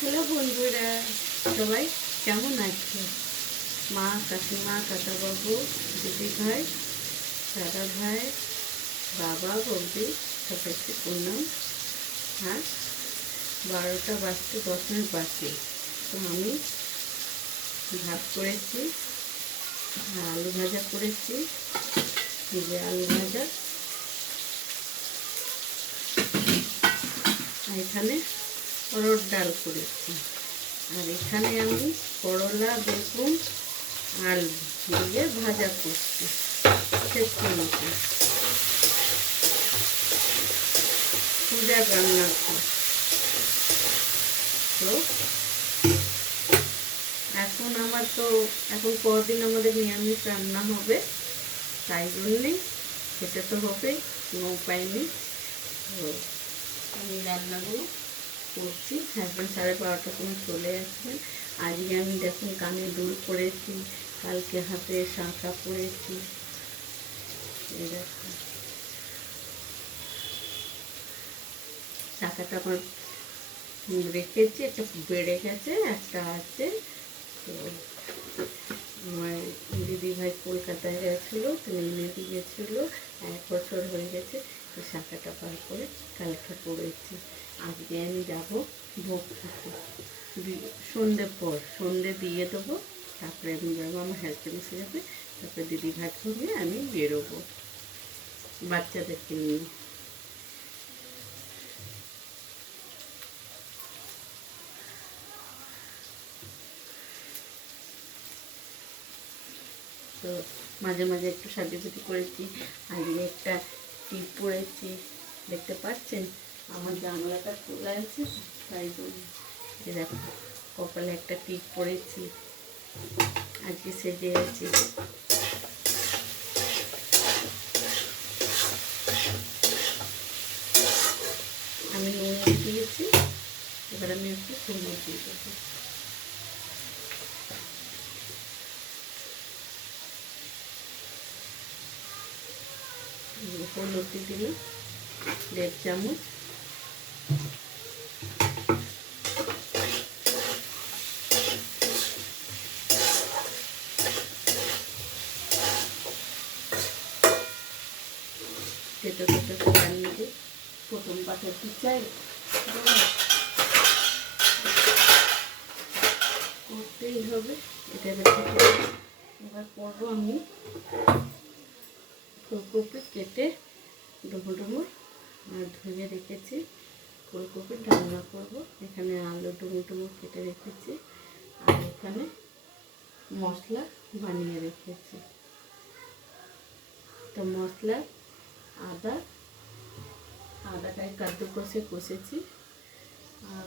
Hello বন্ধুরা, সবাই কেমন আছে? মা, কাকিমা, কাকাবাবু, দিদি ভাই, দাদা ভাই, বাবা, বৌদি সবাইকে প্রণাম। হ্যাঁ, 12টা বাজতে 10 মিনিট বাকি। তো আমি ভাত করেছি, আলু ভাজা করেছি, যে আলু ভাজা, আর এখানে অরহর ডাল করেছি। আর এখানে আমি করলা, বেগুন, আলু দিয়ে ভাজা করছি সেদ্ধ মতো। পূজা রান্না তো এখন কদিন আমাদের নিরামিষ রান্না হবে, তাই জন্যেই খেতে তো হবে, কোনো উপায় নেই। তো আমি রান্নাগুলো করছি। হাজব্যান্ড 12:30টার সময় চলে আসবেন। আজকে আমি দেখুন কানে দুল পরেছি, কালকে হাতে শাঁখা পরেছি। এই দেখুন শাঁখাটা আমার রেখেছি, একটা বেড়ে গেছে, একটা আছে। তো আমার দিদি ভাই কলকাতায় গেছিলো, তো এনে দিয়েছিলো, 1 বছর হয়ে গেছে। তো শাঁখাটা বার করে কালকে পরেছি। আজকে আমি যাবো ভোগ খেতে, সন্ধে দিয়ে দেবো, তারপরে আমি যাবো, আমার হাজব্যান্ড এসে যাবে, তারপরে দিদি ভাই সঙ্গে আমি বেরোবো বাচ্চাদেরকে নিয়ে। তো মাঝে মাঝে একটু সাজুগুজু করেছি। আজকে একটা টিপ পরেছি, দেখতে পাচ্ছেন আমার জানলাটা খোলা আছে, তাই জন্য দেখো কপালে একটা টিপ পরেছি। আজকে সেজে আছি। আমি নুন দিয়েছি, এবার আমি একটু হলুদ দিয়ে দেবো। হলুদ দিয়ে দিলাম 1.5 চামচ। তেতো তেতো করে আনিয়ে দিই, প্রথম পাতে কি চাই করতেই হবে। এটা এবার করবো আমি ফুলকপি কেটে ডুমো ডুমো ধুয়ে রেখেছি। ফুলকপির রান্না করবো। এখানে আলু ডুমো ডুমো কেটে রেখেছি, আর এখানে মশলা বানিয়ে রেখেছি। তো মশলা আদাটাই কাদ্দু কষেছি, আর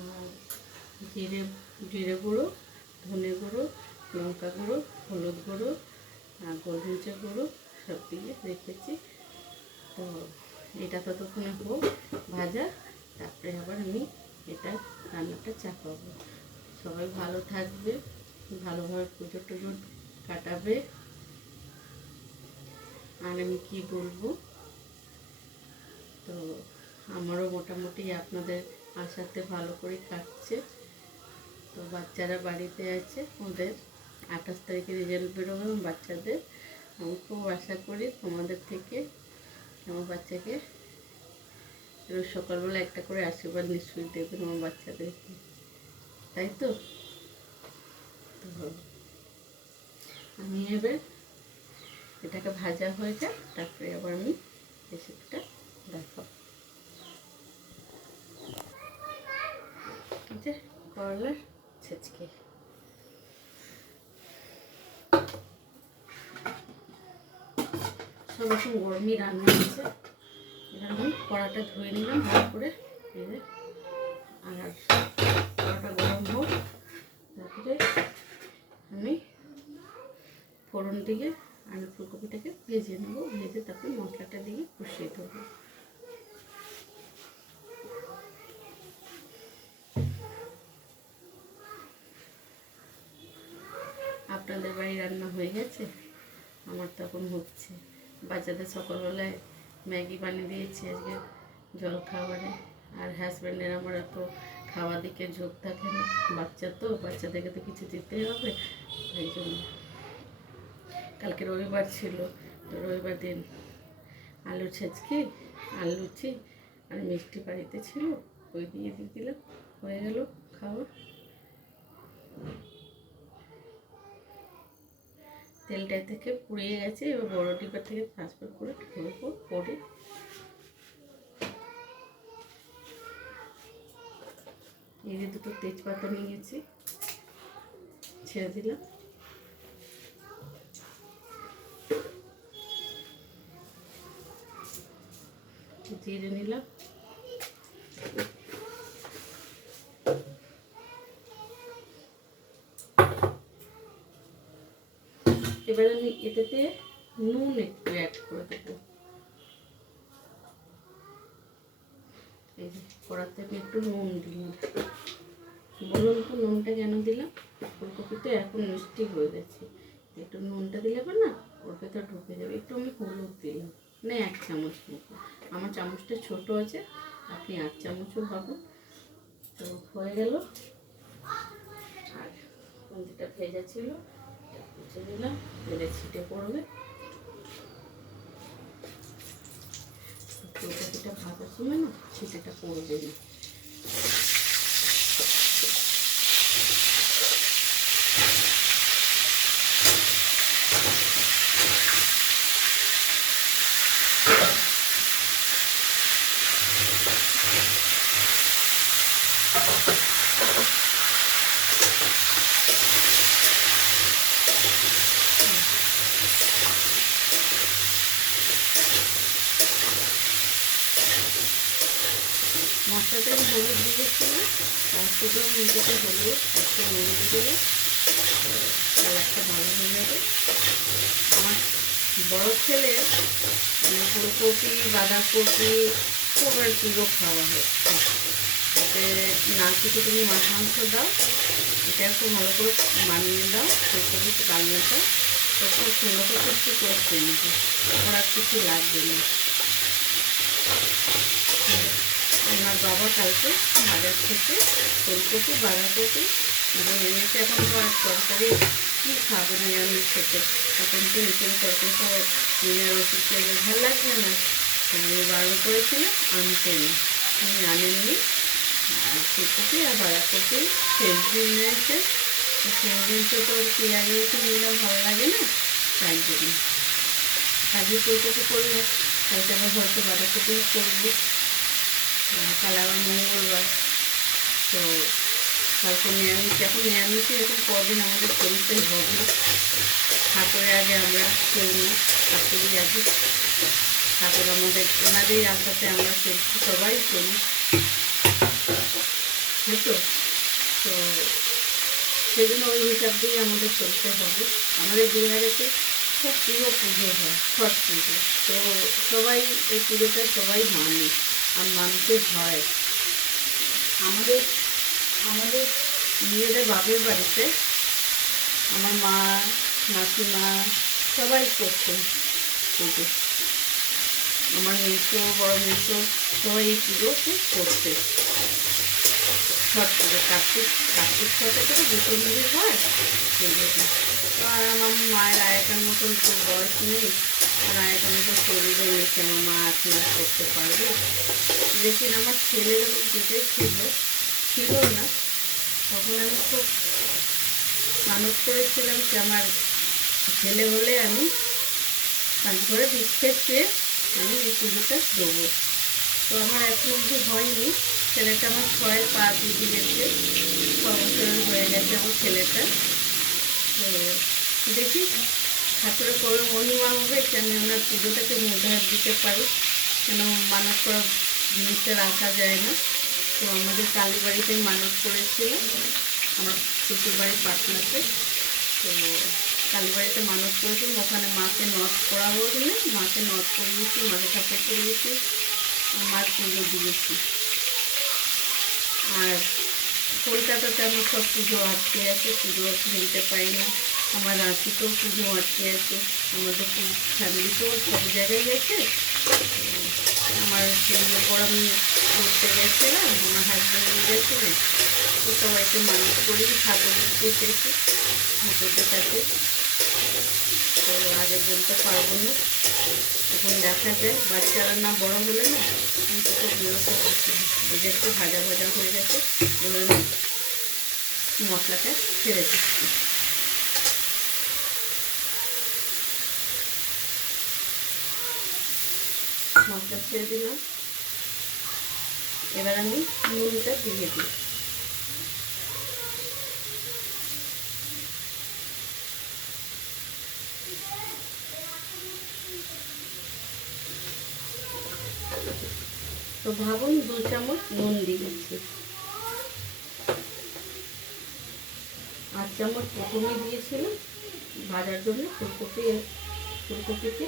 জিরে গুঁড়ো, ধনে গুঁড়ো, লঙ্কা গুঁড়ো, হলুদ গুঁড়ো আর গোলমরিচের গুঁড়ো সব দিয়ে রেখেছি। তো এটা ততক্ষণে হোক ভাজা, তারপরে আবার আমি এটা রান্নাটা চাপাবো। সবাই ভালো থাকবে, ভালোভাবে পুজো টুজো কাটাবে। আর আমি কি বলবো, তো আমারও মোটামুটি আপনাদের আশাতে ভালো করে কাটছে। তো বাচ্চারা বাড়িতে আছে, ওদের 28 তারিখে রেজাল্ট বেরোবে বাচ্চাদের। আমি খুব আশা করি তোমাদের থেকে আমার বাচ্চাকে রোজ সকালবেলা একটা করে আশীর্বাদ নিশ্চয়ই দেবেন আমার বাচ্চাদেরকে, তাই তো? আমি এবার এটাকে ভাজা হয়ে যায়, তারপরে আবার আমি রেসিপিটা দেখাবো। যে করলার ছেঁচকে সব রকম গরমই রান্না হচ্ছে। এবার আমি কড়াটা ধুয়ে নিলাম ভালো করে, আর কড়াটা গরম হোক, তারপরে আমি ফোড়ন দিয়ে আলু ফুলকপিটাকে ভেজে নেবো, ভেজে তারপরে মশলাটা দিয়ে কষিয়ে দেবো। আপনাদের বাড়ি রান্না হয়ে গেছে? আমার তো এখন হচ্ছে। বাচ্চাদের সকালবেলায় ম্যাগি বানিয়ে দিয়েছি আজকে জলখাবারে, আর হাজব্যান্ডের আমার তো খাওয়া দিকে ঝোঁক থাকে না, বাচ্চা তো, বাচ্চাদেরকে তো কিছু দিতেই হবে। তাই জন্য কালকে রবিবার ছিল, তো রবিবার দিন আলু ছেঁচকি, আলু লুচি আর মিষ্টি বাড়িতে ছিল, ওই দিয়ে দিলাম, হয়ে গেল খাওয়া। তেলটা থেকে পুড়িয়ে গেছে, এবার বড় ডিব্বা থেকে ট্রান্সফার করে ঢুকবো পরে। এই যে দুটো তেজপাতা নিয়েছি, ছেড়ে দিলাম। জিরে নিলাম, এবার আমি এটাতে নুন একটু অ্যাড করে দেবো। এই যে কড়াতে আমি একটু নুন দিলাম। বলুন তো নুনটা কেন দিলাম? ফুলকপি তো এখন মিষ্টি হয়ে গেছে, একটু নুনটা দিলে পর না ওর ভেতর ঢুকে যাবে। একটু আমি হলুদ দিলাম, মানে 1 চামচ মতো। আমার চামচটা ছোট আছে, আপনি 8 চামচও পাবেন। তো হয়ে গেল। আর কুঁদরিটা ভেজা ছিল, কুচে দিলাম, তেলে ছিটে পড়বে। ফুলকপিটা ভাজার সময় না ছিটেটা পড়বে না। মশলাতে হলুদ দিয়েছিল, তার শুধু নিজেকে হলুদ একটু নুন দিয়ে দিলে কালারটা ভালো হয়ে যাবে। আমার বড় ছেলে ফুলকপি, বাঁধাকপি খুব আর প্রিয় খাওয়া হচ্ছে। এতে না কিছু তুমি মাছ মাংস দাও, এটা একটু ভালো করে মানিয়ে দাও ফুলকপি রান্নাটা, তো খুব সুন্দর করে একটু করতে নিতে, আর কিছু লাগবে না। আমার বাবা কালকে বাজার থেকে ফুলকপি, বাঁধাকপি এবং এনেছে। এখন তো আর তরকারি কী খাবো নিরামিষ খেতে, এখন তো এসব তরকারি তো ওষুধ খেলে ভালো লাগবে না। আমি বারণ করেছিলাম আনতে, উনি আনেননি। আর ফুলকপি আর বাঁধাকপি ফ্রেঞ্চবিন এনেছে, তো ফ্রেঞ্চবিনটা তো পেঁয়াজ রসুন নিলে ভালো লাগে না, তাই জন্য কাজে ফুলকপি করলে কালকে আবার হয়তো বাঁধাকপি করবো। কাল আবার মঙ্গলবার, তো কালকে নিরামিষ, এখন নিরামিষে এখন কদিন আমাদের চলতে হবে। ঠাকুরের আগে আমরা চলি না, ঠাকুরই আগে, ঠাকুর আমাদের ওনাদেরই আশাতে আমরা চলছি, সবাই চলি, বুঝতো। তো সেজন্য ওই হিসাব দিয়ে আমাদের চলতে হবে। আমাদের বিহারেতে খুব প্রিয় পুজো হয়, ছট পুজো। তো সবাই এই পুজোটা সবাই মানে আর মানতে হয়। আমাদের আমাদের নিজেদের বাপের বাড়িতে আমার মা, মাসিমা সবাই করতেন পুজো। আমার মেসো, বড় মেসো সবাই এই পুজোতে করতে। ছট পুজো কার্তিক ছটে করে 2 মন্দির হয় সেই জন্য। তো আর আমার মায়ের আয়াটার মতন তো বয়স নেই, আর আয়াটার মতো শরীরও নিচ্ছে, আমার মা এখন আর করতে পারবে। লেকিন আমার ছেলে যখন পেটে ছিল না, তখন আমি খুব মানত করেছিলাম যে আমার ছেলে হলে আমি কাজ করে দীক্ষা খেয়ে আমি এই পুজোটা দেবো। তো আমার এখন অবধি হয়নি, ছেলেটা আমার 6 পা দিয়ে গেছে, 6 বছরের হয়ে গেছে আমার ছেলেটা। তো দেখি ঠাকুরের করে মহিমা হবে যে আমি ওনার পুজোটাকে উদ্ধার দিতে পারি, কেন মানত করা জিনিসটা রাখা যায় না। তো আমাদের কালীবাড়িতে মানত করেছিল আমার শ্বশুরবাড়ির পাটনাতে, তো কালীবাড়িতে মানত করেছিলাম, ওখানে মাকে নথ করাবো বলে মাকে নথ করিয়েছি, মাকে ঠাকুর করিয়েছি, মার পুজো দিয়েছি। আর কলকাতাতে আমার সব পুজো আটকে আছে, পুজো দিতে পারি না। আমার রাঁচিতেও পুজো আটকে আছে, আমাদের ফ্যামিলিতেও সব জায়গায় গেছে, আমার সেগুলো পর আমি ঘুরতে গেছিলাম, আমার হাজব্যান্ড নিয়ে গেছিলেন, তো সবাইকে মানুষ করেই ঠাকুর এসেছি ঠাকুরদের কাছে। তো আগে বলতে পারবো না, এখন দেখা যায়। বাচ্চারা না বড় হলে না আমি কত বিরক্ত পাচ্ছি। এই যে একটু ভাজা ভাজা হয়ে গেছে, এবার আমি মশলাটা ছেড়ে দিচ্ছি। মশলা ছেড়ে দিলাম, এবার আমি নুনটা দিয়ে দিই। তো ভাবুন 2 চামচ নুন দিয়েছি, 8 চামচ প্রথমে দিয়েছিলাম ভাজার জন্য ফুলকপিতে,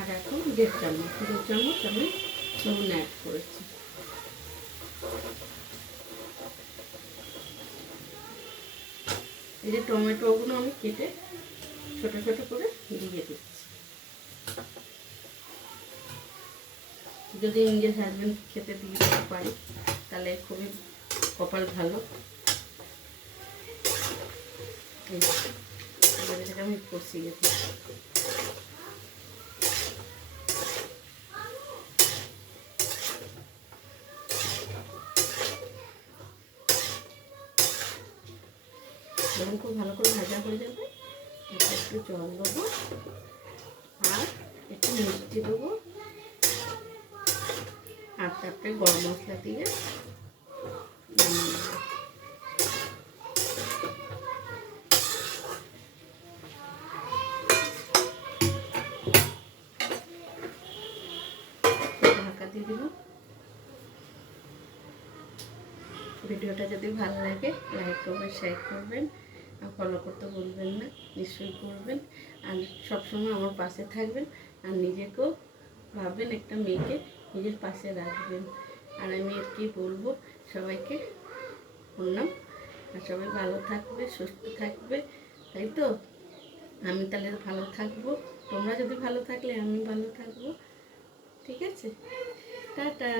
আর এখন 1.5 চামচ 2 চামচ আমি নুন অ্যাড করেছি। এই যে টমেটোগুলো আমি কেটে ছোট ছোট করে দিয়ে দিচ্ছি। যদি নিজের হাজব্যান্ড খেতে দিয়ে দিতে পারি তাহলে খুবই কপাল ভালো। এটাকে আমি কষিয়ে দিই। যখন খুব ভালো করে ভাজা হয়ে যাবে একটু জল দেবো আর একটু মিষ্টি দেবো আর তারপরে গরম মশলা দিয়ে ঢাকা দিয়ে দেব। ভিডিওটা যদি ভালো লাগে লাইক করবেন, শেয়ার করবেন আর ফলো করতে বলবেন না, নিশ্চয়ই করবেন। আর সবসময় আমার পাশে থাকবেন আর নিজেকেও ভাববেন একটা মেয়েকে নিজের পাশে রাখবেন। আর আমি আর কি বলবো, সবাইকে বললাম আর সবাই ভালো থাকবে, সুস্থ থাকবে, তাই তো? আমি তাহলে ভালো থাকবো, তোমরা যদি ভালো থাকলে আমি ভালো থাকবো। ঠিক আছে, টাটা।